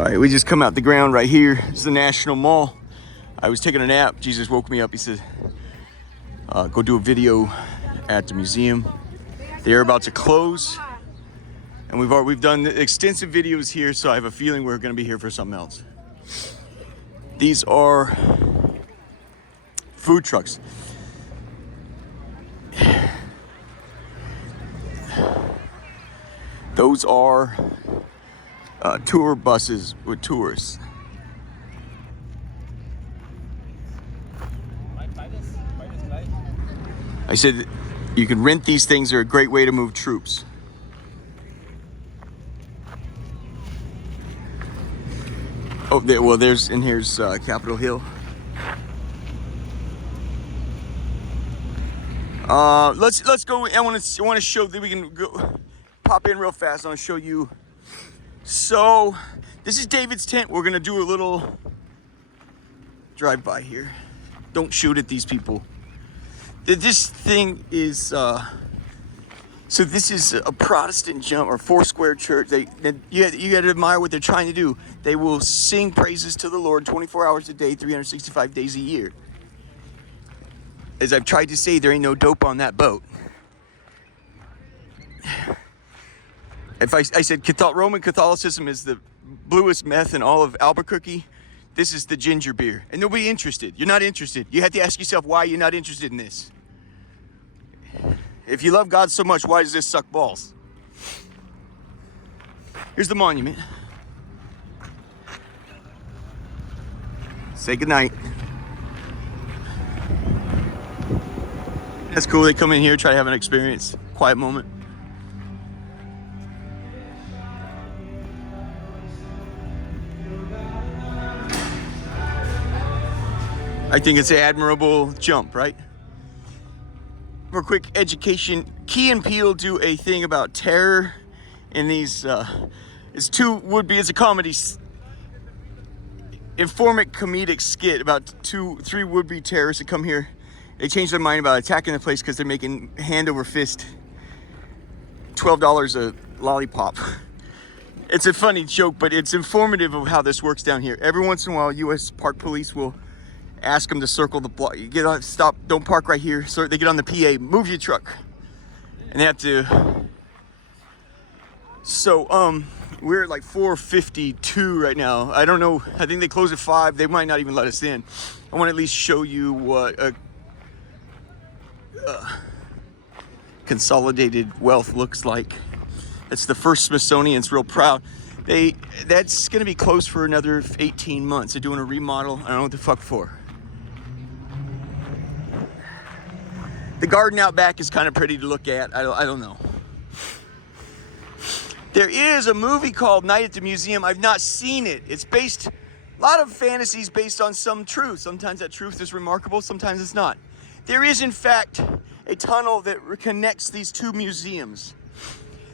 All right, we just come out the ground right here. It's the National Mall. I was taking a nap. Jesus woke me up. He said, go do a video at the museum. They're about to close. And we've done extensive videos here, so I have a feeling we're gonna be here for something else. These are food trucks. Those are tour buses with tourists. I said you can rent these things. They're a great way to move troops. Oh, here's Capitol Hill. Let's go. I want to show that we can go pop in real fast. I want to show you. So this is David's tent. We're gonna do a little drive by here. Don't shoot at these people. This thing is so this is a Protestant jump or Foursquare church. You got to admire what they're trying to do. They will sing praises to the Lord 24 hours a day, 365 days a year. As I've tried to say, there ain't no dope on that boat. If I said Roman Catholicism is the bluest meth in all of Albuquerque, this is the ginger beer. And nobody interested. You're not interested. You have to ask yourself why you're not interested in this. If you love God so much, why does this suck balls? Here's the monument. Say goodnight. That's cool. They come in here, try to have an experience. Quiet moment. I think it's an admirable jump, right? For quick education, Key and Peele do a thing about terror in these, it's a comedy, informant comedic skit about three would-be terrorists that come here. They change their mind about attacking the place because they're making hand over fist $12 a lollipop. It's a funny joke, but it's informative of how this works down here. Every once in a while, U.S. Park Police will ask them to circle the block. You get on, stop, don't park right here. So they get on the PA, move your truck. And they have to. So, we're at like 4:52 right now. I don't know. I think they close at 5. They might not even let us in. I want to at least show you what a consolidated wealth looks like. It's the first Smithsonian. It's real proud. That's going to be closed for another 18 months. They're doing a remodel. I don't know what the fuck for. The garden out back is kind of pretty to look at. I don't know. There is a movie called Night at the Museum. I've not seen it. It's based, a lot of fantasies based on some truth. Sometimes that truth is remarkable, sometimes it's not. There is, in fact, a tunnel that connects these two museums.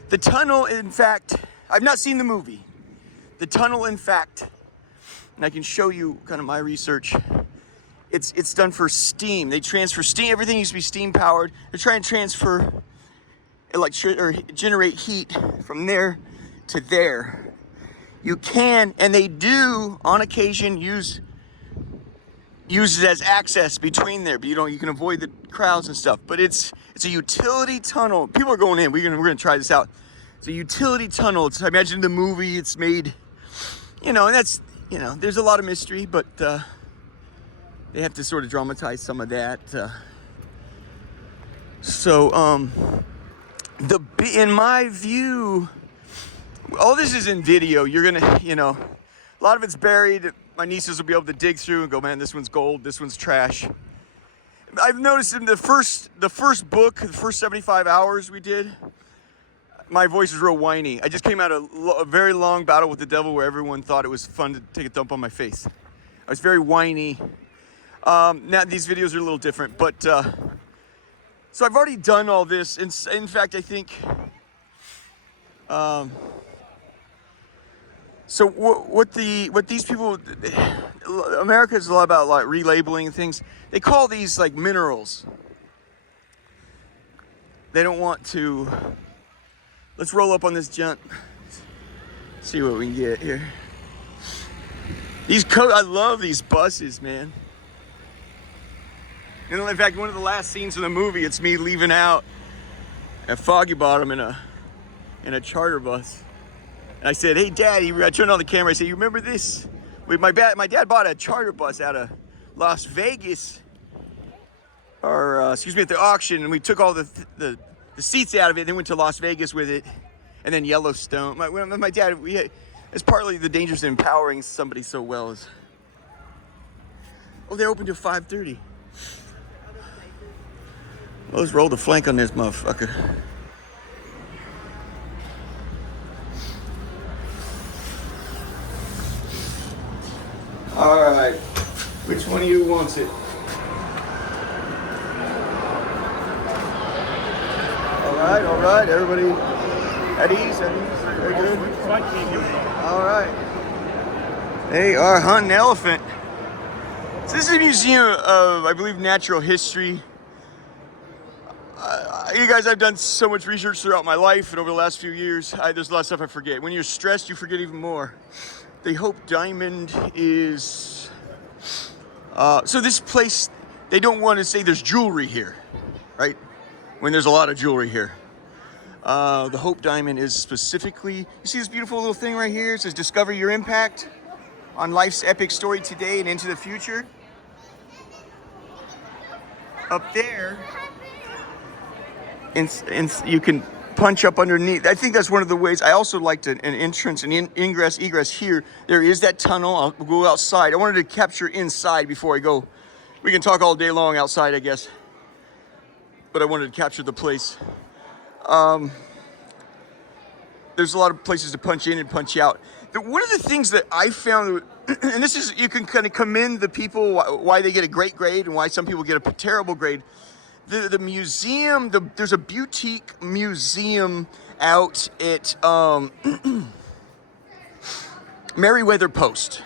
The tunnel, in fact, I've not seen the movie. The tunnel, in fact, and I can show you kind of my research. It's done for steam. They transfer steam. Everything used to be steam powered. They're trying to transfer electricity or generate heat from there to there. You can, and they do on occasion use it as access between there, but you can avoid the crowds and stuff. But it's a utility tunnel. People are going in. We're gonna try this out. It's a utility tunnel. I imagine the movie. It's made, and that's, there's a lot of mystery, but they have to sort of dramatize some of that. In my view, all this is in video. You're gonna, a lot of it's buried. My nieces will be able to dig through and go, man, this one's gold, this one's trash. I've noticed in the first book, the first 75 hours we did, my voice is real whiny. I just came out of a very long battle with the devil where everyone thought it was fun to take a dump on my face. I was very whiny. Now these videos are a little different, but so I've already done all this. In fact, I think so what these people, America is a lot about like relabeling things. They call these like minerals. They don't want to. Let's roll up on this junk. See what we can get here. I love these buses, man. And in fact, one of the last scenes of the movie, it's me leaving out at Foggy Bottom in a charter bus. And I said, "Hey, Daddy," I turned on the camera. I said, "You remember this? My dad bought a charter bus out of Las Vegas, or at the auction, and we took all the seats out of it, and then went to Las Vegas with it, and then Yellowstone." My dad, it's partly the dangers of empowering somebody so well. They're open till 5:30. Well, let's roll the flank on this motherfucker. All right, which one of you wants it? All right, everybody at ease. Very good. All right. They are hunting elephant. So this is a museum of, I believe, natural history. You guys, I've done so much research throughout my life and over the last few years. There's a lot of stuff I forget. When you're stressed, you forget even more. The Hope Diamond is... so this place, they don't want to say there's jewelry here, right? When there's a lot of jewelry here. The Hope Diamond is specifically... You see this beautiful little thing right here? It says, "Discover your impact on life's epic story today and into the future." Up there... And you can punch up underneath. I think that's one of the ways. I also liked an entrance and ingress, egress here. There is that tunnel. I'll go outside. I wanted to capture inside before I go. We can talk all day long outside, I guess. But I wanted to capture the place. There's a lot of places to punch in and punch out. One of the things that I found, and this is, you can kind of commend the people, why they get a great grade and why some people get a terrible grade. The museum, there's a boutique museum out at Merriweather Post.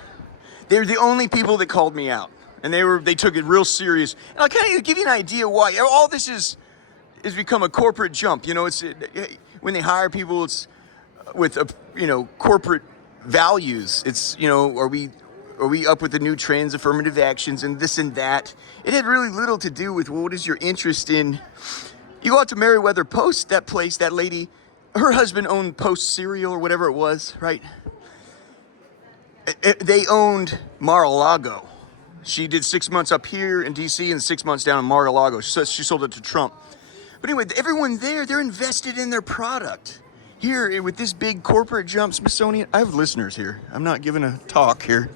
They're the only people that called me out, and they took it real serious. And I'll kind of give you an idea why all this is become a corporate jump. You know, when they hire people, it's with corporate values. It's, are we up with the new trends, affirmative actions, and this and that? It had really little to do with what is your interest in. You go out to Merriweather Post, that place, that lady, her husband owned Post Cereal or whatever it was, right? They owned Mar-a-Lago. She did 6 months up here in DC and 6 months down in Mar-a-Lago. So she sold it to Trump. But anyway, everyone there, they're invested in their product. Here, with this big corporate jump, Smithsonian, I have listeners here. I'm not giving a talk here.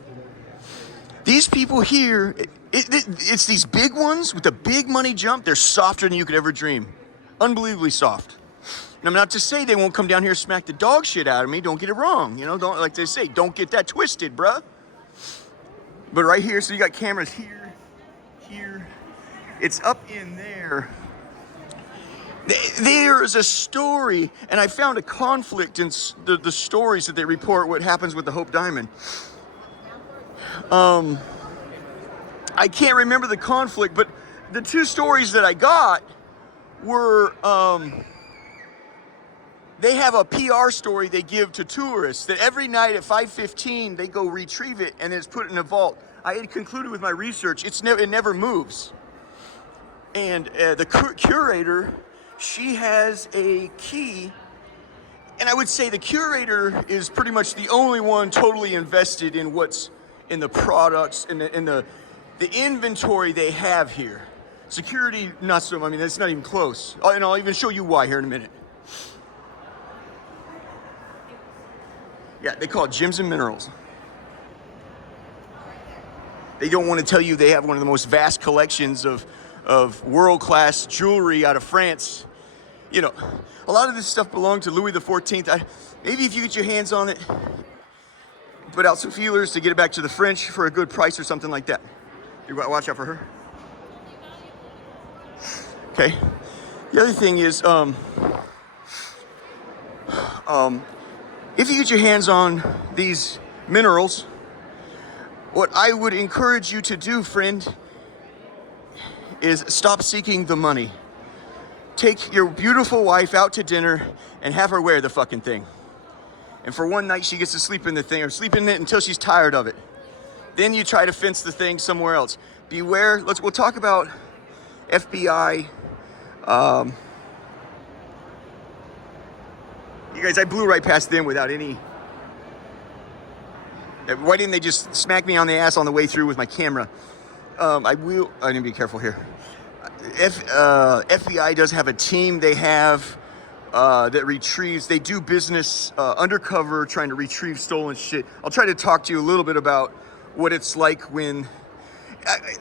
These people here, it's these big ones with the big money jump. They're softer than you could ever dream. Unbelievably soft. And I'm not to say they won't come down here and smack the dog shit out of me. Don't get it wrong. Don't, like they say, don't get that twisted, bruh. But right here, so you got cameras here, here. It's up in there. There's a story, and I found a conflict in the stories that they report what happens with the Hope Diamond. I can't remember the conflict, but the two stories that I got were, they have a PR story they give to tourists that every night at 5:15 they go retrieve it and it's put in a vault. I had concluded with my research, it never moves. And the curator, she has a key, and I would say the curator is pretty much the only one totally invested in what's in the products and in the inventory they have here. Security, not so. I mean, that's not even close. And I'll even show you why here in a minute. Yeah, they call it Gems and Minerals. They don't want to tell you they have one of the most vast collections of world-class jewelry out of France. A lot of this stuff belonged to Louis XIV. Maybe if you get your hands on it, put out some feelers to get it back to the French for a good price or something like that. You watch out for her. Okay. The other thing is, if you get your hands on these minerals, what I would encourage you to do, friend, is stop seeking the money. Take your beautiful wife out to dinner and have her wear the fucking thing. And for one night, she gets to sleep in the thing, or sleep in it until she's tired of it. Then you try to fence the thing somewhere else. Beware. We'll talk about FBI. You guys, I blew right past them without any. Why didn't they just smack me on the ass on the way through with my camera? I need to be careful here. FBI does have a team they have that retrieves. They do business undercover, trying to retrieve stolen shit. I'll try to talk to you a little bit about what it's like when.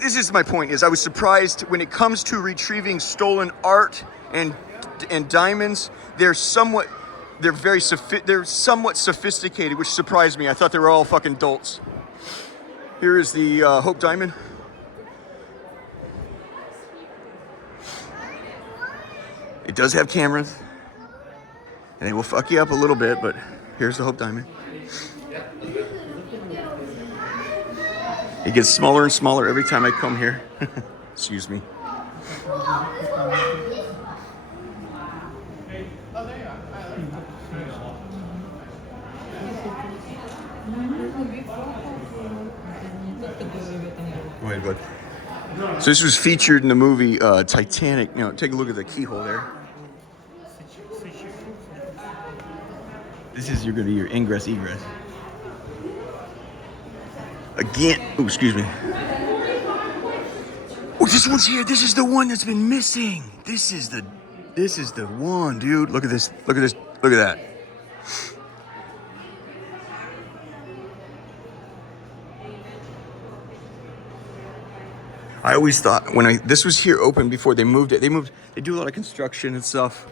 This is my point. Is I was surprised when it comes to retrieving stolen art and diamonds. They're somewhat sophisticated, which surprised me. I thought they were all fucking dolts. Here is the Hope Diamond. It does have cameras, and they will fuck you up a little bit, but here's the Hope Diamond. It gets smaller and smaller every time I come here. Excuse me. Go ahead, bud. So this was featured in the movie Titanic. You know, take a look at the keyhole there. This is going to be your ingress egress. Again, oh, excuse me. Oh, this one's here. This is the one that's been missing. This is the one, dude. Look at this. Look at this. Look at that. I always thought this was here open before they moved it. They do a lot of construction and stuff.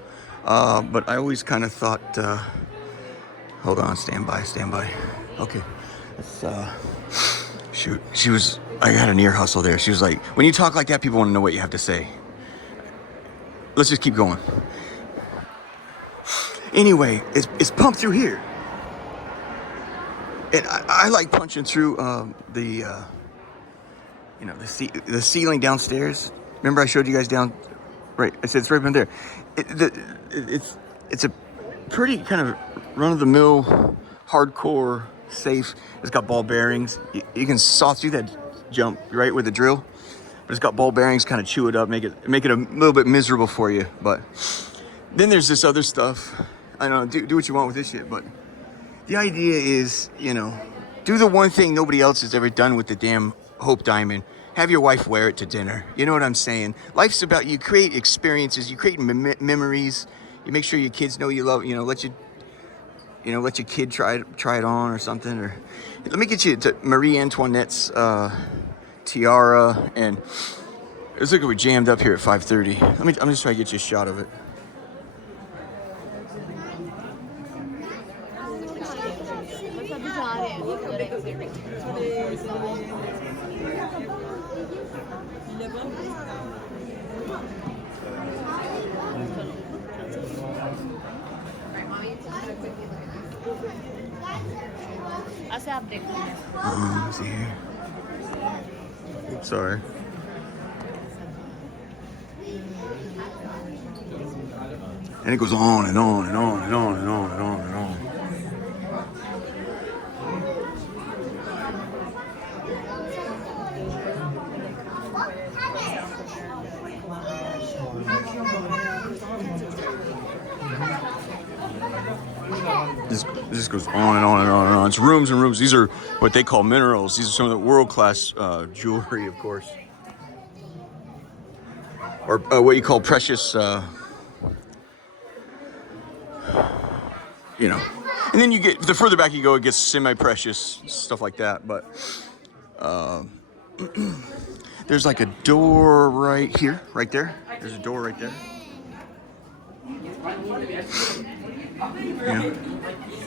But I always kind of thought, hold on, stand by. Okay. Let's, shoot. I had an ear hustle there. She was like, when you talk like that, people want to know what you have to say. Let's just keep going. Anyway, it's pumped through here. And I like punching through the ceiling downstairs. Remember I showed you guys down, right? I said it's right down there. It's a pretty kind of run-of-the-mill, hardcore safe. It's got ball bearings. You can saw through that jump, right, with a drill. But it's got ball bearings, kind of chew it up, make it a little bit miserable for you. But then there's this other stuff. I don't know, do what you want with this shit, but the idea is, do the one thing nobody else has ever done with the damn Hope Diamond. Have your wife wear it to dinner. You know what I'm saying? Life's about, you create experiences, you create memories. You make sure your kids know you love, let your kid try it on or something. Or let me get you to Marie Antoinette's tiara. And it's like we're jammed up here at 5:30. I'm just trying to get you a shot of it. See here. Oops, sorry. And it goes on and on and on and on and on and on and on. This goes on and on and on and on. It's rooms and rooms. These are what they call minerals. These are some of the world-class jewelry, of course. Or what you call precious, And then you get, the further back you go, it gets semi-precious, stuff like that. But there's like a door right here, right there. There's a door right there. Yeah.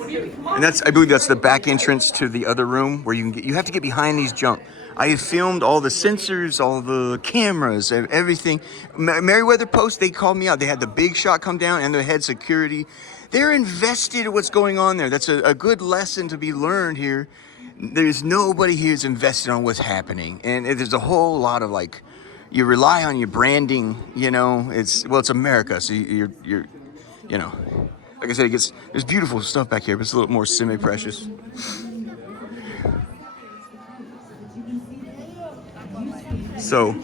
And I believe that's the back entrance to the other room where you have to get behind these jump. I have filmed all the sensors, all the cameras, everything. Merriweather Post, they called me out. They had the big shot come down and the head security. They're invested in what's going on there. That's a good lesson to be learned here. There's nobody here who's invested on what's happening. And there's a whole lot of you rely on your branding, it's America. So you're like I said, there's beautiful stuff back here, but it's a little more semi-precious. So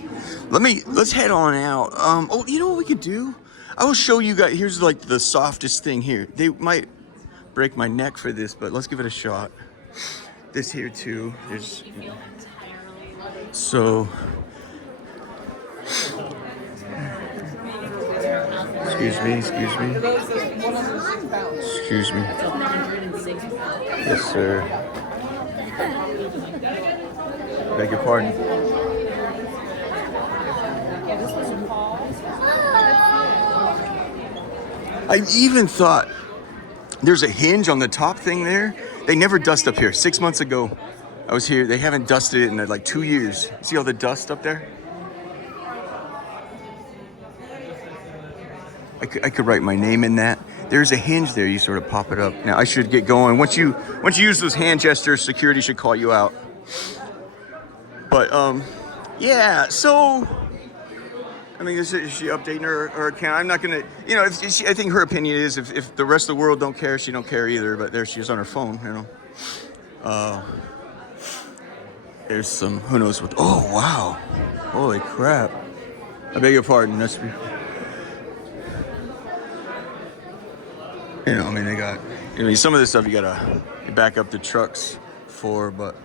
let's head on out. Oh, you know what we could do? I will show you guys. Here's like the softest thing here. They might break my neck for this, but let's give it a shot. This here too. There's so. Excuse me. Excuse me. Yes, sir. Beg your pardon. I even thought there's a hinge on the top thing there. They never dust up here. 6 months ago, I was here. They haven't dusted it in like 2 years. See all the dust up there? I could write my name in that. There's a hinge there. You sort of pop it up. Now I should get going. Once you use those hand gestures, security should call you out. But yeah. So I mean, is she updating her account? I'm not gonna. You know, I think her opinion is if the rest of the world don't care, she don't care either. But there she is on her phone. You know. There's some. Who knows what? Oh wow! Holy crap! I beg your pardon. That's. You know, I mean, they got, I mean, some of this stuff you gotta back up the trucks for, but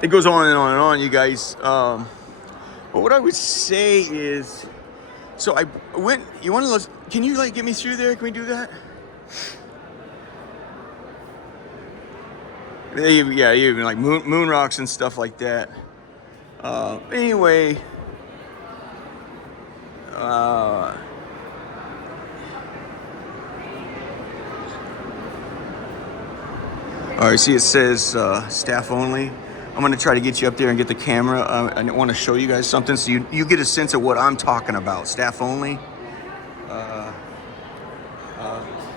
it goes on and on and on, you guys. But what I would say is, so I went, you want to, can you like get me through there? Can we do that? Yeah, even like moon rocks and stuff like that. Anyway, all right, see it says staff only. I'm gonna try to get you up there and get the camera. I want to show you guys something so you get a sense of what I'm talking about. Staff only.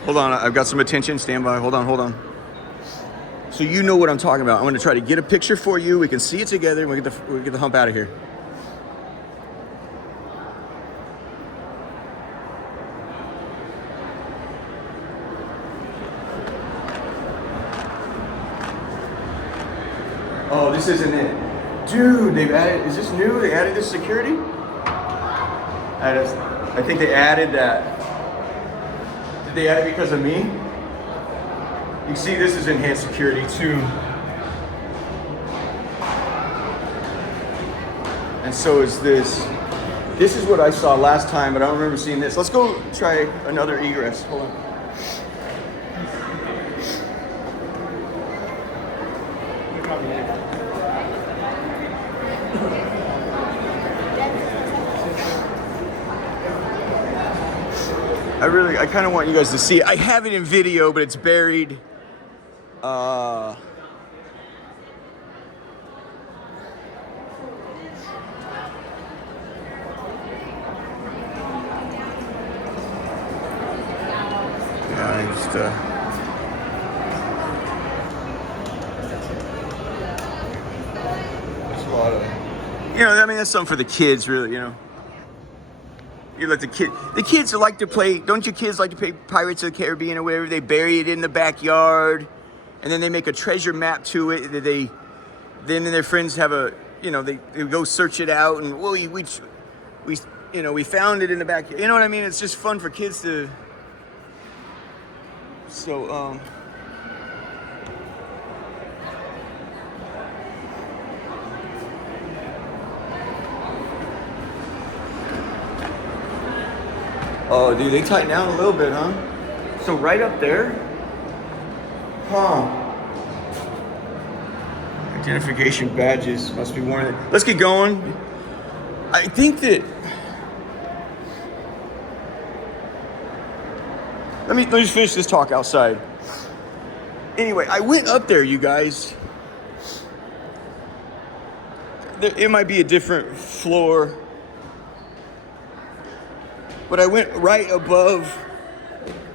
Hold on, I've got some attention. Stand by. Hold on. So you know what I'm talking about. I'm gonna try to get a picture for you. We can see it together, and we get the hump out of here. Oh, this isn't it. Dude, they've added, is this new? They added this security? I think they added that. Did they add it because of me? You can see this is enhanced security too. And so is this. This is what I saw last time, but I don't remember seeing this. Let's go try another egress. Hold on. I kind of want you guys to see it. I have it in video, but it's buried. I just, there's a lot of, you know, I mean, that's something for the kids, really, you know. You let the kids like to play, don't you kids like to play Pirates of the Caribbean or whatever? They bury it in the backyard, and then they make a treasure map to it. Then their friends have a, you know, they go search it out, and well, we you know, we found it in the backyard. You know what I mean? It's just fun for kids to. So oh, dude, they tighten down a little bit, huh? So right up there, huh? Identification badges must be worn. Let's get going. I think that. Let me just finish this talk outside. Anyway, I went up there, you guys. It might be a different floor. But I went right above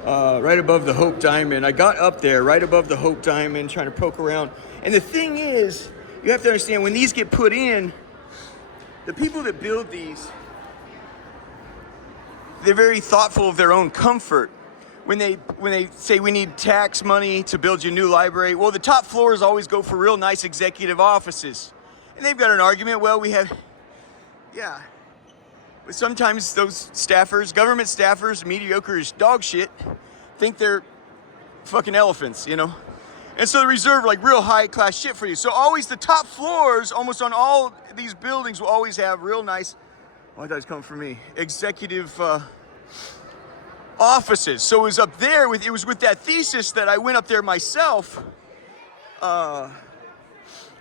the Hope Diamond. I got up there right above the Hope Diamond, trying to poke around. And the thing is, you have to understand, when these get put in, the people that build these, they're very thoughtful of their own comfort. When they say we need tax money to build your new library, well, the top floors always go for real nice executive offices. And they've got an argument. Well, we have, yeah. But sometimes those staffers, government staffers, mediocre as dog shit, think they're fucking elephants, you know? And so they reserve like real high class shit for you. So always the top floors, almost on all these buildings, will always have real nice, oh, I thought it was coming from me, executive offices. So it was up there with, it was with that thesis that I went up there myself. Well,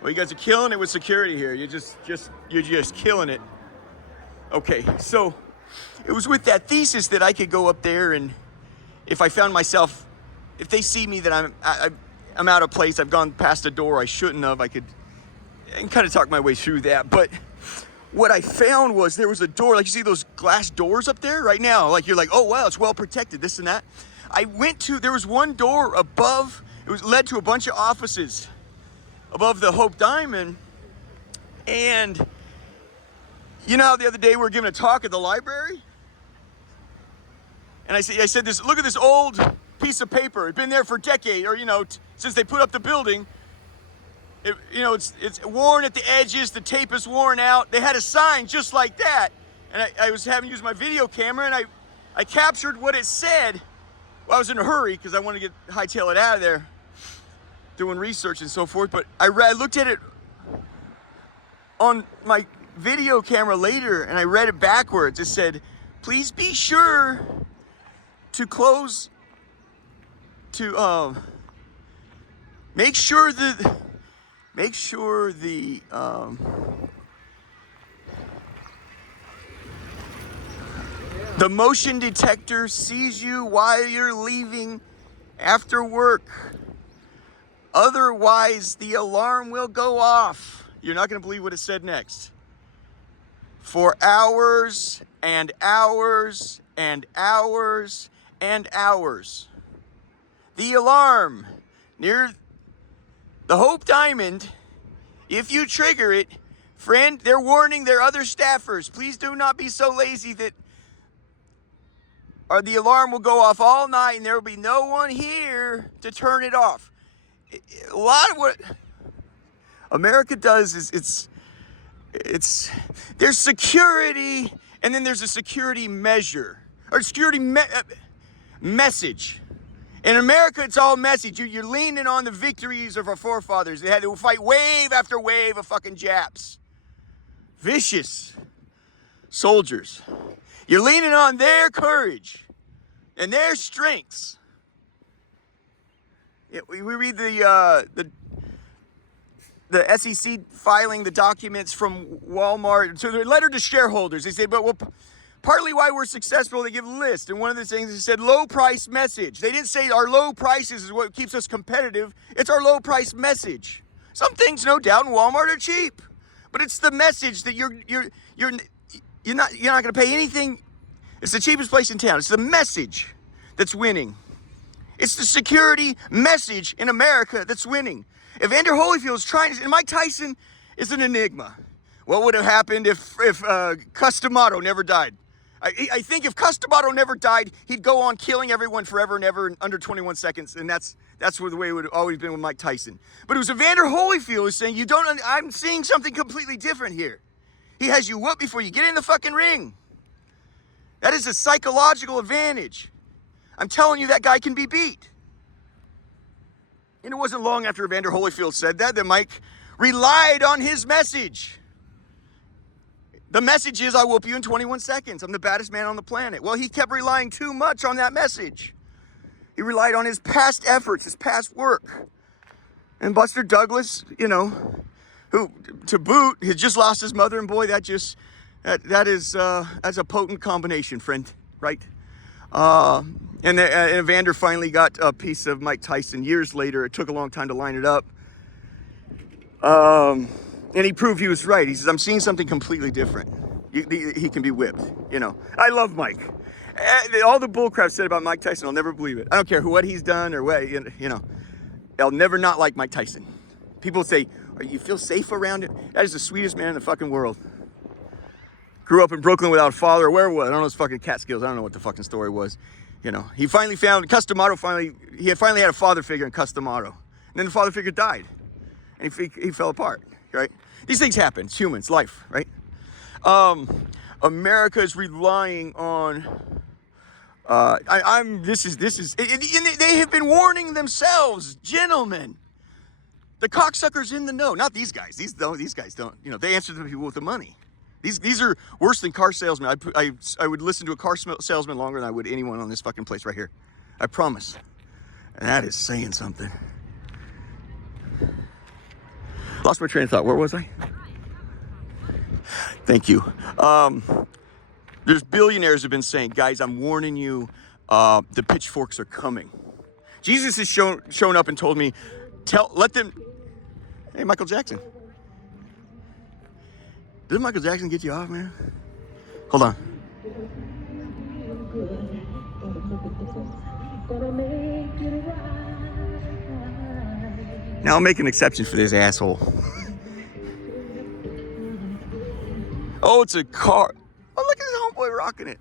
you guys are killing it with security here. You're just killing it. Okay, so it was with that thesis that I could go up there, and if I found myself, if they see me that I'm out of place, I've gone past a door I shouldn't have, I could and kind of talk my way through that. But what I found was there was a door, like you see those glass doors up there right now, like you're like, oh wow, it's well protected, this and that. I went to, there was one door above, it was led to a bunch of offices above the Hope Diamond. And you know how the other day we were giving a talk at the library? And I said this, look at this old piece of paper. It's been there for decades, or, you know, since they put up the building. You know, it's worn at the edges, the tape is worn out. They had a sign just like that. And I was having to use my video camera, and I captured what it said. Well, I was in a hurry because I wanted to hightail it out of there, doing research and so forth. But I looked at it on my video camera later, and I read it backwards. It said, please be sure to close, to make sure the motion detector sees you while you're leaving after work. Otherwise, the alarm will go off. You're not going to believe what it said next. For hours and hours and hours and hours. The alarm near the Hope Diamond, if you trigger it, friend, they're warning their other staffers, please do not be so lazy that or the alarm will go off all night and there will be no one here to turn it off. A lot of what America does is it's there's security, and then there's a security measure or security message. In America, it's all message. You're leaning on the victories of our forefathers. They had to fight wave after wave of fucking Japs, vicious soldiers. You're leaning on their courage and their strengths. We read the SEC filing the documents from Walmart. So their letter to shareholders, they say, but well, partly why we're successful, they give a list. And one of the things they said, low price message. They didn't say our low prices is what keeps us competitive. It's our low price message. Some things, no doubt, in Walmart are cheap, but it's the message that you're not going to pay anything. It's the cheapest place in town. It's the message that's winning. It's the security message in America that's winning. Evander Holyfield's trying to, and Mike Tyson is an enigma. What would have happened if Customato never died? I think if Customato never died, he'd go on killing everyone forever and ever in under 21 seconds, and that's the way it would have always been with Mike Tyson. But it was Evander Holyfield who's saying, I'm seeing something completely different here. He has you whooped before you get in the fucking ring. That is a psychological advantage. I'm telling you, that guy can be beat. And it wasn't long after Evander Holyfield said that Mike relied on his message. The message is, I whoop you in 21 seconds. I'm the baddest man on the planet. Well, he kept relying too much on that message. He relied on his past efforts, his past work. And Buster Douglas, you know, who, to boot, has just lost his mother, and boy, that's a potent combination, friend, right? And Evander finally got a piece of Mike Tyson years later. It took a long time to line it up. And he proved he was right. He says, I'm seeing something completely different. He can be whipped, you know. I love Mike. All the bullcrap said about Mike Tyson, I'll never believe it. I don't care what he's done or what, you know. I'll never not like Mike Tyson. People say, you feel safe around him? That is the sweetest man in the fucking world. Grew up in Brooklyn without a father. Where was? I don't know his fucking Catskills. I don't know what the fucking story was. You know, he finally found Customato. He finally had a father figure in Customato. And then the father figure died. And he fell apart. right? These things happen. It's humans, life, right? America is relying on. This is. They have been warning themselves, gentlemen. The cocksuckers in the know, not these guys. These guys don't. You know, they answer to the people with the money. These are worse than car salesmen. I would listen to a car salesman longer than I would anyone on this fucking place right here. I promise. And that is saying something. Lost my train of thought. Where was I? Thank you. There's billionaires who've been saying, guys, I'm warning you, the pitchforks are coming. Jesus has shown up and told me, let them. Hey, Michael Jackson. Did Michael Jackson get you off, man? Hold on. Now I'll make an exception for this asshole. Oh, it's a car. Oh, look at this homeboy rocking it.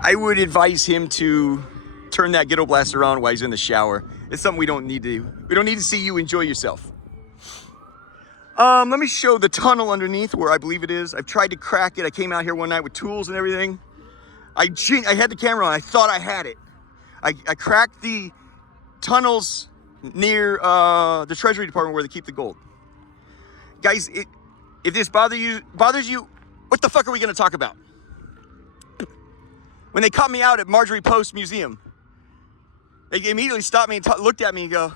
I would advise him to turn that ghetto blaster on while he's in the shower. It's something we don't need to see you enjoy yourself. Let me show the tunnel underneath where I believe it is. I've tried to crack it. I came out here one night with tools and everything. I had the camera on. I thought I had it. I cracked the tunnels near the Treasury Department where they keep the gold. Guys, if this bothers you, what the fuck are we gonna talk about? When they caught me out at Marjorie Post Museum, they immediately stopped me and looked at me and go,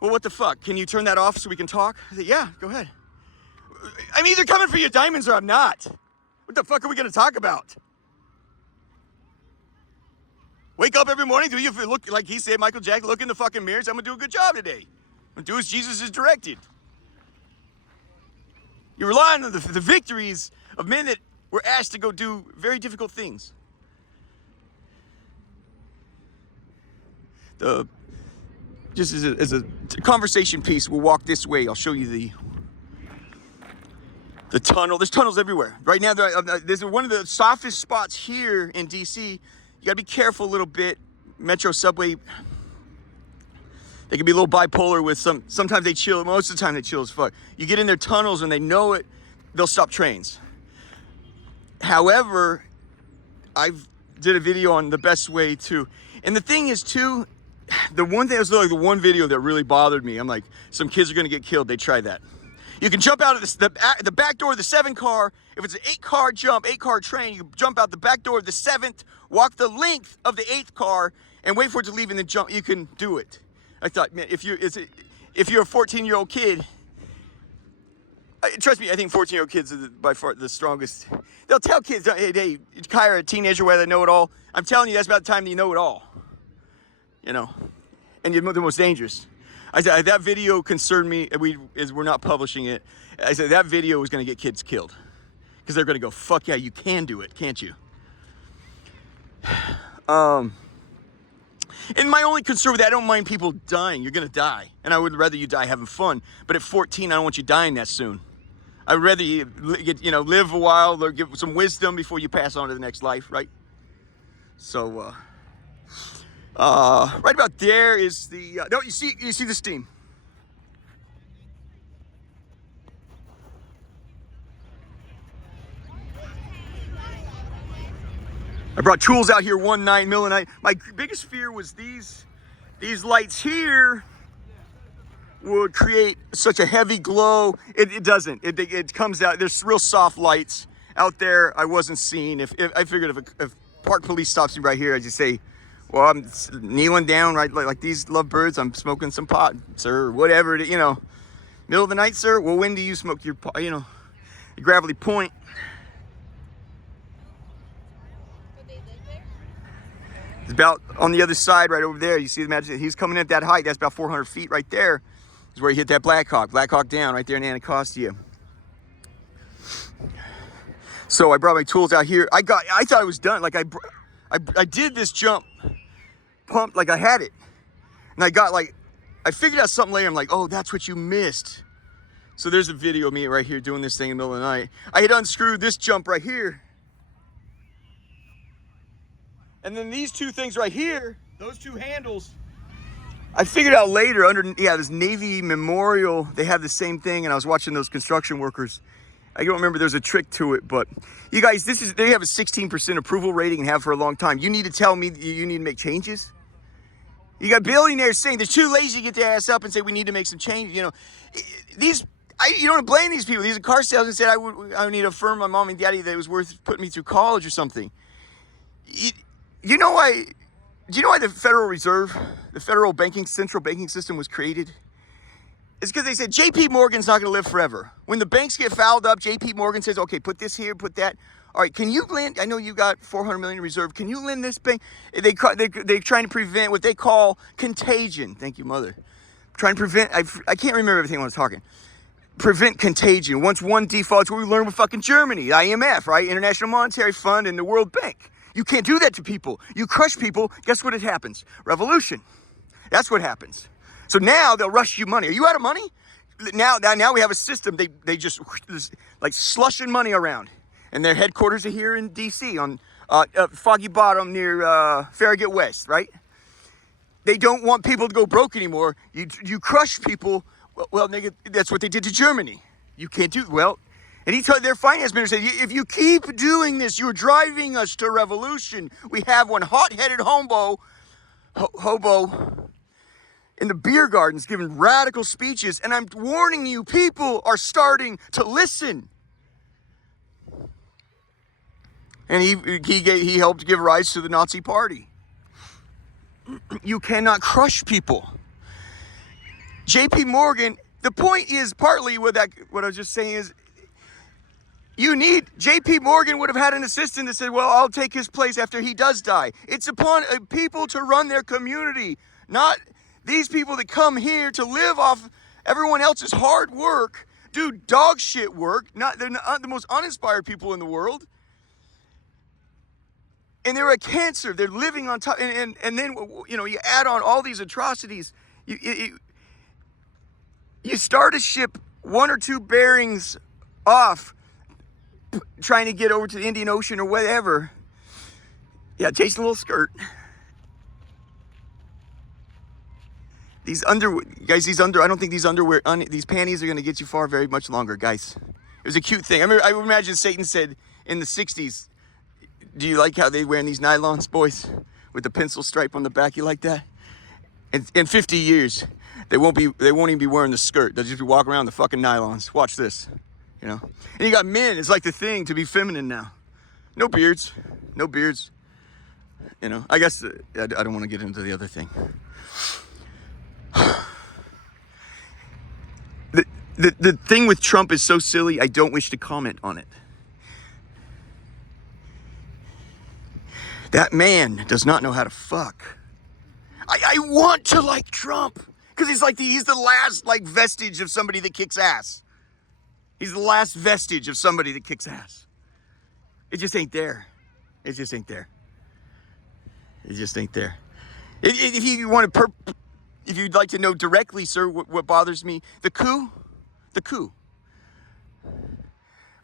well, what the fuck? Can you turn that off so we can talk? I said, yeah, go ahead. I'm either coming for your diamonds or I'm not. What the fuck are we gonna talk about? Wake up every morning, do you look like he said, Michael Jackson, look in the fucking mirror, I'm gonna do a good job today. I'm gonna do as Jesus has directed. You rely on the victories of men that were asked to go do very difficult things. Just as a conversation piece, we'll walk this way. I'll show you the tunnel. There's tunnels everywhere. Right now, there's one of the softest spots here in DC. You gotta be careful a little bit. Metro subway, they can be a little bipolar with sometimes they chill, most of the time they chill as fuck. You get in their tunnels and they know it, they'll stop trains. However, I've did a video on the best way to, and the thing is too, the one thing that was like the one video that really bothered me, I'm like, some kids are gonna get killed, they try that. You can jump out of the back door of the 7 car. If it's an 8-car jump, 8-car train, you jump out the back door of the 7th, walk the length of the 8th car, and wait for it to leave and then jump. You can do it. I thought, man, if you're a 14-year-old kid, trust me, I think 14-year-old kids are by far the strongest. They'll tell kids, hey, Kyra, a teenager, whether they know it all. I'm telling you, that's about the time that you know it all. You know, and you're the most dangerous. I said, that video concerned me, we're not publishing it. I said, that video was gonna get kids killed. Because they're gonna go, fuck yeah, you can do it, can't you? And my only concern with that, I don't mind people dying. You're gonna die. And I would rather you die having fun. But at 14, I don't want you dying that soon. I'd rather you live a while, give some wisdom before you pass on to the next life, right? So, right about there is the, you see the steam. I brought tools out here one night, middle of the night. My biggest fear was these lights here would create such a heavy glow. It doesn't. It comes out. There's real soft lights out there. I wasn't seeing. If I figured if park police stops me right here, I just say, well, I'm kneeling down, right, like these lovebirds. I'm smoking some pot, sir, or whatever. Middle of the night, sir. Well, when do you smoke your pot? Your Gravelly Point. It's about on the other side, right over there. You see the magic? He's coming in at that height. That's about 400 feet right there. Is where he hit that Black Hawk down right there in Anacostia. So I brought my tools out here. I thought it was done. Like I did this jump, pumped like I had it, and I figured out something later. I'm like, oh, that's what you missed. So there's a video of me right here doing this thing in the middle of the night. I had unscrewed this jump right here. And then these two things right here, Those two handles. I figured out later this Navy Memorial, they have the same thing, and I was watching those construction workers. I don't remember there's a trick to it, but you guys, they have a 16% approval rating and have for a long time. You need to tell me you need to make changes? You got billionaires saying they're too lazy to get their ass up and say we need to make some change. You know, you don't blame these people. These are car salesmen said I would need to affirm my mom and daddy that it was worth putting me through college or something. You know why? Do you know why the Federal Reserve, the federal central banking system was created? It's because they said J.P. Morgan's not going to live forever. When the banks get fouled up, J.P. Morgan says, okay, put this here, put that. All right, can you lend? I know you got $400 million in reserve. Can you lend this bank? They're trying to prevent what they call contagion. Thank you, mother. Trying to prevent, I can't remember everything when I was talking. Prevent contagion. Once one defaults, what we learned with fucking Germany, the IMF, right? International Monetary Fund and the World Bank. You can't do that to people. You crush people, guess what happens? Revolution. That's what happens. So now they'll rush you money. Are you out of money? Now we have a system. They just like slushing money around. And their headquarters are here in D.C. on Foggy Bottom near Farragut West, right? They don't want people to go broke anymore. You crush people. Well, that's what they did to Germany. You can't do well. And he told their finance minister, if you keep doing this, you're driving us to revolution. We have one hot-headed hobo in the beer gardens giving radical speeches, and I'm warning you, people are starting to listen. And he helped give rise to the Nazi Party. You cannot crush people. J.P. Morgan, the point is partly what I was just saying is, J.P. Morgan would have had an assistant that said, well, I'll take his place after he does die. It's upon people to run their community, not these people that come here to live off everyone else's hard work, do dog shit work. They're not the most uninspired people in the world. And they're a cancer. They're living on top. And then, you add on all these atrocities. You start a ship 1 or 2 bearings off, trying to get over to the Indian Ocean or whatever. Yeah, chasing a little skirt. I don't think these panties are going to get you far very much longer, guys. It was a cute thing. I would imagine Satan said in the 60s, do you like how they wearing these nylons, boys? With the pencil stripe on the back, you like that? In 50 years, they won't even be wearing the skirt. They'll just be walking around the fucking nylons. Watch this, And you got men, it's like the thing to be feminine now. No beards. I guess, I don't want to get into the other thing. The thing with Trump is so silly, I don't wish to comment on it. That man does not know how to fuck. I want to like Trump because he's the last vestige of somebody that kicks ass. He's the last vestige of somebody that kicks ass. It just ain't there. If you'd like to know directly, sir, what bothers me, the coup.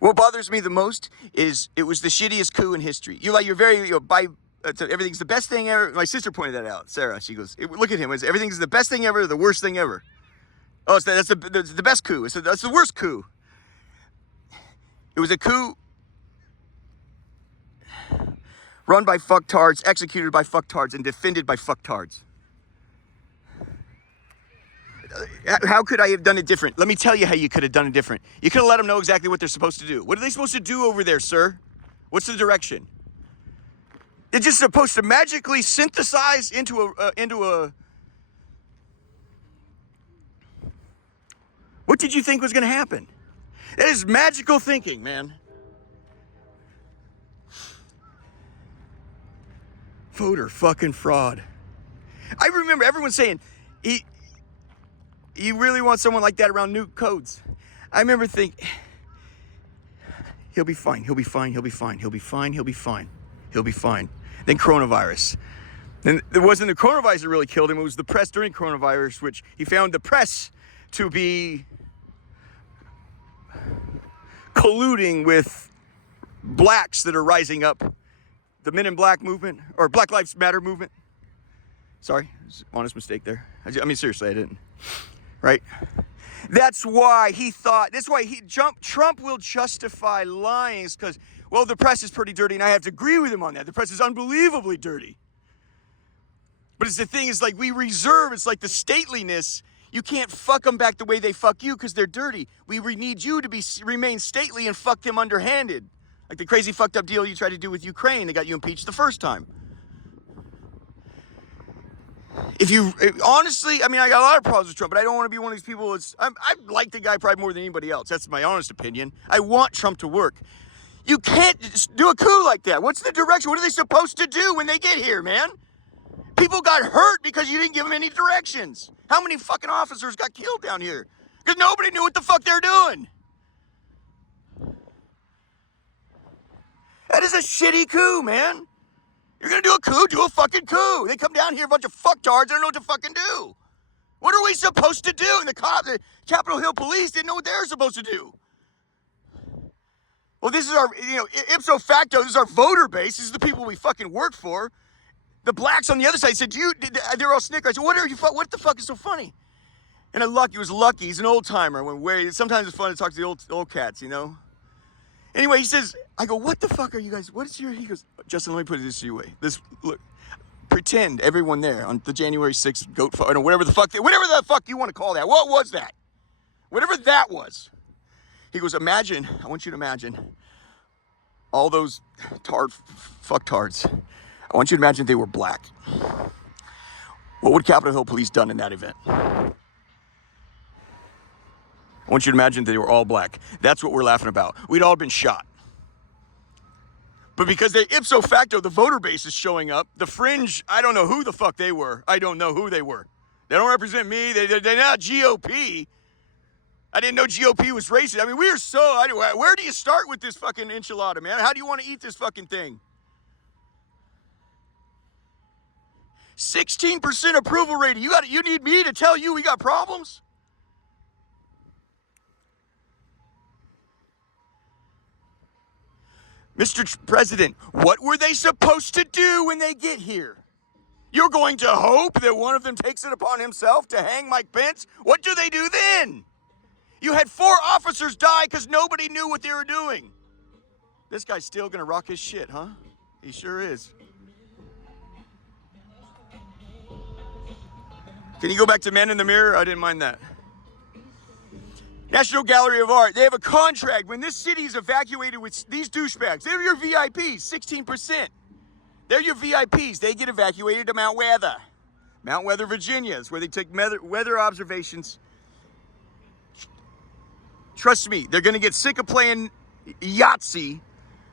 What bothers me the most is it was the shittiest coup in history. Everything's the best thing ever. My sister pointed that out, Sarah. She goes, look at him. Everything's the best thing ever, the worst thing ever. Oh, that's the best coup. That's the worst coup. It was a coup run by fucktards, executed by fucktards, and defended by fucktards. How could I have done it different? Let me tell you how you could have done it different. You could have let them know exactly what they're supposed to do. What are they supposed to do over there, sir? What's the direction? They're just supposed to magically synthesize into a... What did you think was going to happen? That is magical thinking, man. Voter fucking fraud. I remember everyone saying, you really want someone like that around nuke codes. I remember thinking, he'll be fine. Then coronavirus. Then it wasn't the coronavirus that really killed him. It was the press during coronavirus, which he found the press to be colluding with blacks that are rising up. The Men in Black movement, or Black Lives Matter movement. Sorry, honest mistake there. I mean, seriously, I didn't. Right? That's why he thought, Trump will justify lying because, well, the press is pretty dirty, and I have to agree with him on that. The press is unbelievably dirty. But it's the thing is, like, we reserve, it's like the stateliness. You can't fuck them back the way they fuck you because they're dirty. We need you to remain stately and fuck them underhanded. Like the crazy fucked up deal you tried to do with Ukraine. They got you impeached the first time. Honestly, I mean, I got a lot of problems with Trump, but I don't want to be one of these people I like the guy probably more than anybody else. That's my honest opinion. I want Trump to work. You can't just do a coup like that. What's the direction? What are they supposed to do when they get here, man? People got hurt because you didn't give them any directions. How many fucking officers got killed down here? Because nobody knew what the fuck they're doing. That is a shitty coup, man. You're gonna do a coup, do a fucking coup. They come down here, a bunch of fucktards, they don't know what to fucking do. What are we supposed to do? And the Capitol Hill police didn't know what they were supposed to do. Well, this is our, ipso facto, this is our voter base. This is the people we fucking work for. The blacks on the other side said, they're all snickering. I said, what the fuck is so funny? And he was lucky. He's an old timer. Sometimes it's fun to talk to the old cats, you know? Anyway, he says, I go, what the fuck are you guys, he goes, Justin, let me put it this way. Look, pretend everyone there on the January 6th goat fuck, or whatever the fuck you want to call that. What was that? Whatever that was. He goes, I want you to imagine all those fucktards. I want you to imagine they were black. What would Capitol Hill Police done in that event? I want you to imagine they were all black. That's what we're laughing about. We'd all been shot. But because ipso facto, the voter base is showing up, the fringe, I don't know who the fuck they were. I don't know who they were. They don't represent me. They're not GOP. I didn't know GOP was racist. I mean, where do you start with this fucking enchilada, man? How do you want to eat this fucking thing? 16% approval rating. You need me to tell you we got problems? Mr. President, what were they supposed to do when they get here? You're going to hope that one of them takes it upon himself to hang Mike Pence? What do they do then? You had 4 officers die because nobody knew what they were doing. This guy's still going to rock his shit, huh? He sure is. Can you go back to Men in the Mirror? I didn't mind that. National Gallery of Art. They have a contract. When this city is evacuated with these douchebags, they're your VIPs, 16%. They're your VIPs. They get evacuated to Mount Weather. Mount Weather, Virginia is where they take weather observations. Trust me, they're going to get sick of playing Yahtzee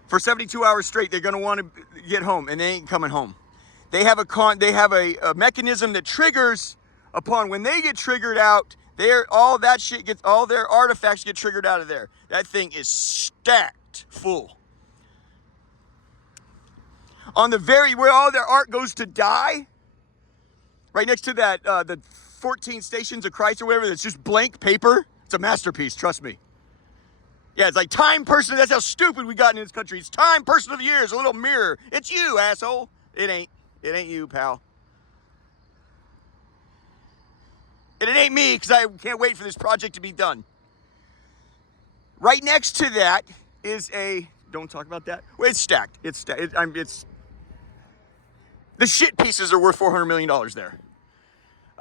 for 72 hours straight. They're going to want to get home, and they ain't coming home. They have a mechanism that triggers upon when they get triggered out. All their artifacts get triggered out of there. That thing is stacked full. On where all their art goes to die, right next to that, the 14 Stations of Christ or whatever, that's just blank paper. It's a masterpiece, trust me. Yeah, it's like Time Person. That's how stupid we got in this country. It's Time Person of the Year. It's a little mirror. It's you, asshole. It ain't. It ain't you, pal. And it ain't me, because I can't wait for this project to be done. Right next to that is don't talk about that. Well, it's stacked. It's stacked. The shit pieces are worth $400 million there.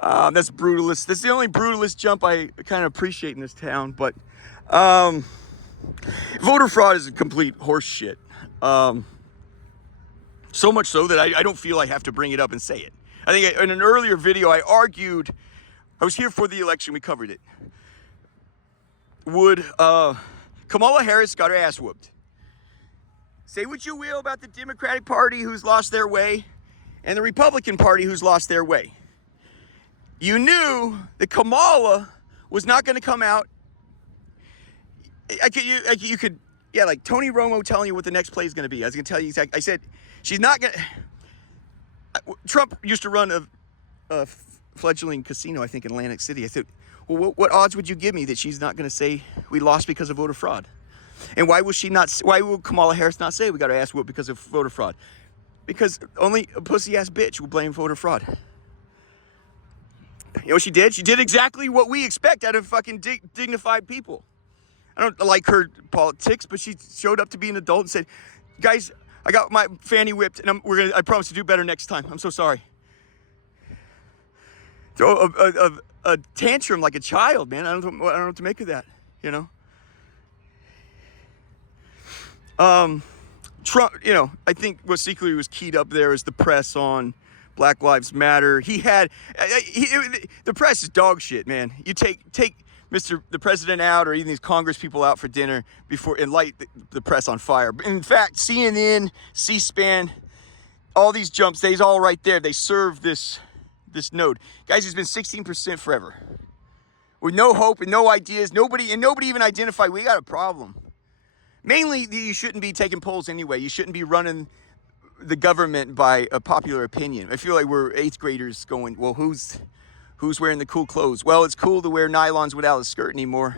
That's brutalist. That's the only brutalist jump I kind of appreciate in this town. But voter fraud is a complete horse shit. So much so that I don't feel I have to bring it up and say it. I think in an earlier video I argued, I was here for the election, we covered it. Would Kamala Harris got her ass whooped. Say what you will about the Democratic Party who's lost their way and the Republican Party who's lost their way. You knew that Kamala was not going to come out. You could, like Tony Romo telling you what the next play is going to be. I was going to tell you exactly. I said, she's not going to. Trump used to run a fledgling casino, I think, in Atlantic City. I said, well, what odds would you give me that she's not going to say we lost because of voter fraud? And why will Kamala Harris not say we got our ass whooped because of voter fraud? Because only a pussy-ass bitch will blame voter fraud. You know what she did? She did exactly what we expect out of fucking dignified people. I don't like her politics, but she showed up to be an adult and said, guys, I got my fanny whipped, and I promise to do better next time. I'm so sorry. Throw a tantrum like a child, man. I don't know what to make of that, you know? Trump, you know, I think what secretly was keyed up there is the press on Black Lives Matter. The press is dog shit, man. You take the president out, or even these Congress people out for dinner and light the press on fire. In fact, CNN, C-SPAN, all these jumps, they's all right there. They serve this node. Guys, he's been 16% forever. With no hope and no ideas, nobody even identified we got a problem. Mainly, you shouldn't be taking polls anyway. You shouldn't be running the government by a popular opinion. I feel like we're 8th graders going, well, who's wearing the cool clothes? Well, it's cool to wear nylons without a skirt anymore.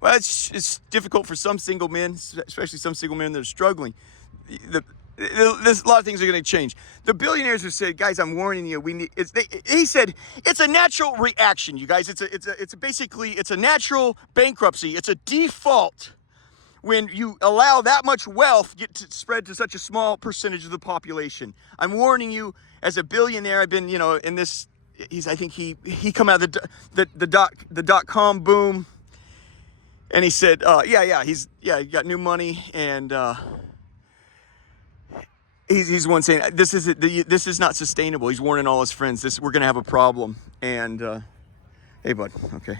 Well, it's difficult for some single men, especially some single men that are struggling. There's a lot of things are going to change. The billionaires have said, guys, I'm warning you. He said it's a natural reaction, you guys. It's basically a natural bankruptcy. It's a default when you allow that much wealth to spread to such a small percentage of the population. I'm warning you as a billionaire. I've been, in this. I think he come out of the dot-com boom, and he said, he got new money, and he's one saying this is not sustainable. He's warning all his friends. We're gonna have a problem. And hey, bud, okay,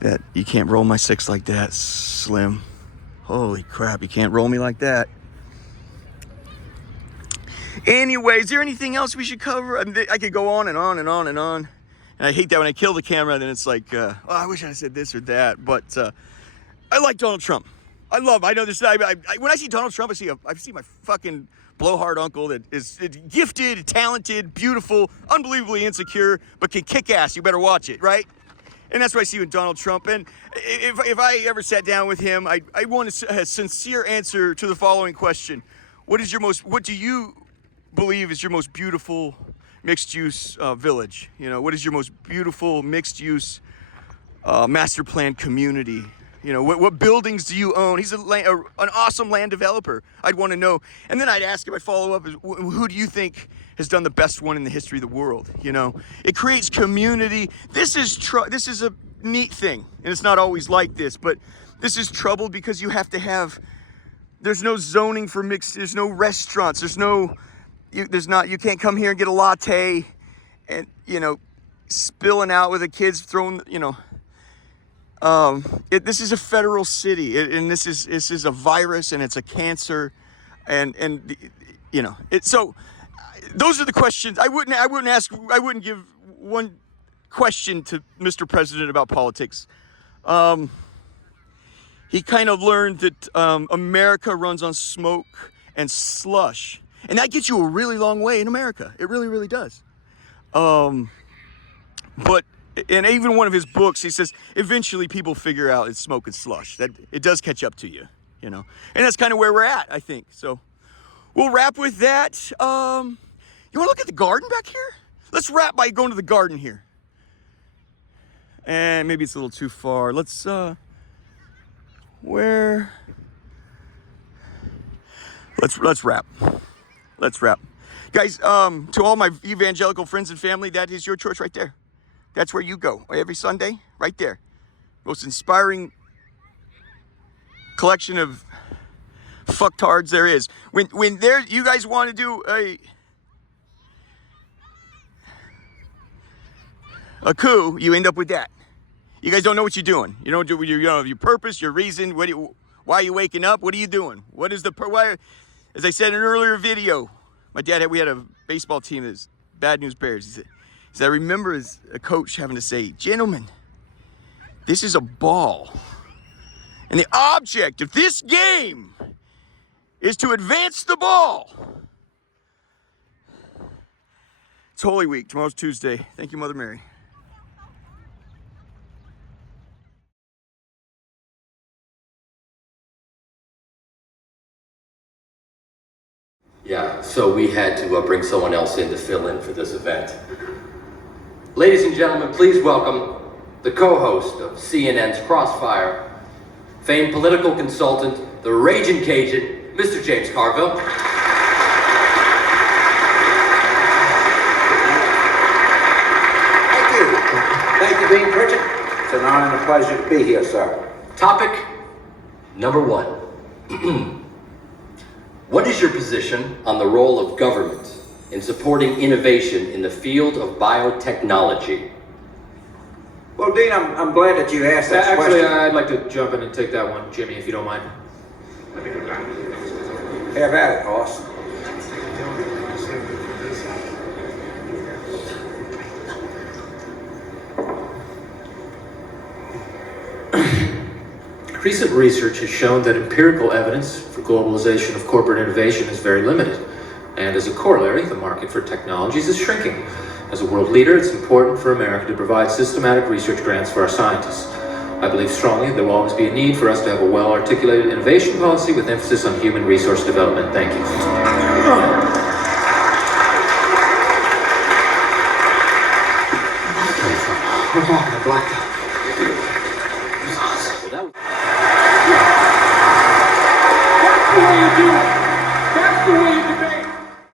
that you can't roll my 6 like that, Slim. Holy crap, you can't roll me like that. Anyway, is there anything else we should cover? I could go on and on and on and on. And I hate that when I kill the camera, then it's like, I wish I said this or that. But I like Donald Trump. I know this. When I see Donald Trump, I see my fucking blowhard uncle that is gifted, talented, beautiful, unbelievably insecure, but can kick ass. You better watch it, right? And that's what I see with Donald Trump. And if I ever sat down with him, I want a sincere answer to the following question: what do you believe is your most beautiful mixed-use village? What is your most beautiful mixed-use master plan community? What buildings do you own? He's an awesome land developer. I'd want to know. And then I'd ask him, I'd follow up, who do you think has done the best one in the history of the world? It creates community. This is a neat thing. And it's not always like this, but this is troubled because there's no zoning for mixed, there's no restaurants, you can't come here and get a latte and, spilling out with the kids throwing, this is a federal city, and this is a virus, and it's a cancer, and so those are the questions. I wouldn't give one question to Mr. President about politics. He kind of learned that America runs on smoke and slush, and that gets you a really long way in America. It really, really does. But in even one of his books, he says, eventually people figure out it's smoke and slush. That it does catch up to you, And that's kind of where we're at, I think. So we'll wrap with that. You want to look at the garden back here? Let's wrap by going to the garden here. And maybe it's a little too far. Let's, let's wrap. Let's wrap. Guys, to all my evangelical friends and family, that is your church right there. That's where you go every Sunday, right there. Most inspiring collection of fucktards there is. When you guys want to do a coup, you end up with that. You guys don't know what you're doing. You don't have your purpose, your reason. Why are you waking up? What are you doing? What is why? As I said in an earlier video, we had a baseball team that's Bad News Bears. He said, I remember as a coach having to say, gentlemen, this is a ball. And the object of this game is to advance the ball. It's Holy Week. Tomorrow's Tuesday. Thank you, Mother Mary. Yeah, so we had to bring someone else in to fill in for this event. Ladies and gentlemen, please welcome the co-host of CNN's Crossfire, famed political consultant, the Raging Cajun, Mr. James Carville. Thank you, Dean Pritchett. It's an honor and a pleasure to be here, sir. Topic number 1. What is your position on the role of government in supporting innovation in the field of biotechnology? Well, Dean, I'm glad that you asked that Actually, question. I'd like to jump in and take that one, Jimmy, if you don't mind. Have at it, boss. Recent research has shown that empirical evidence for globalization of corporate innovation is very limited. And as a corollary, the market for technologies is shrinking. As a world leader, it's important for America to provide systematic research grants for our scientists. I believe strongly there will always be a need for us to have a well-articulated innovation policy with emphasis on human resource development. Thank you. Black. Well, that was...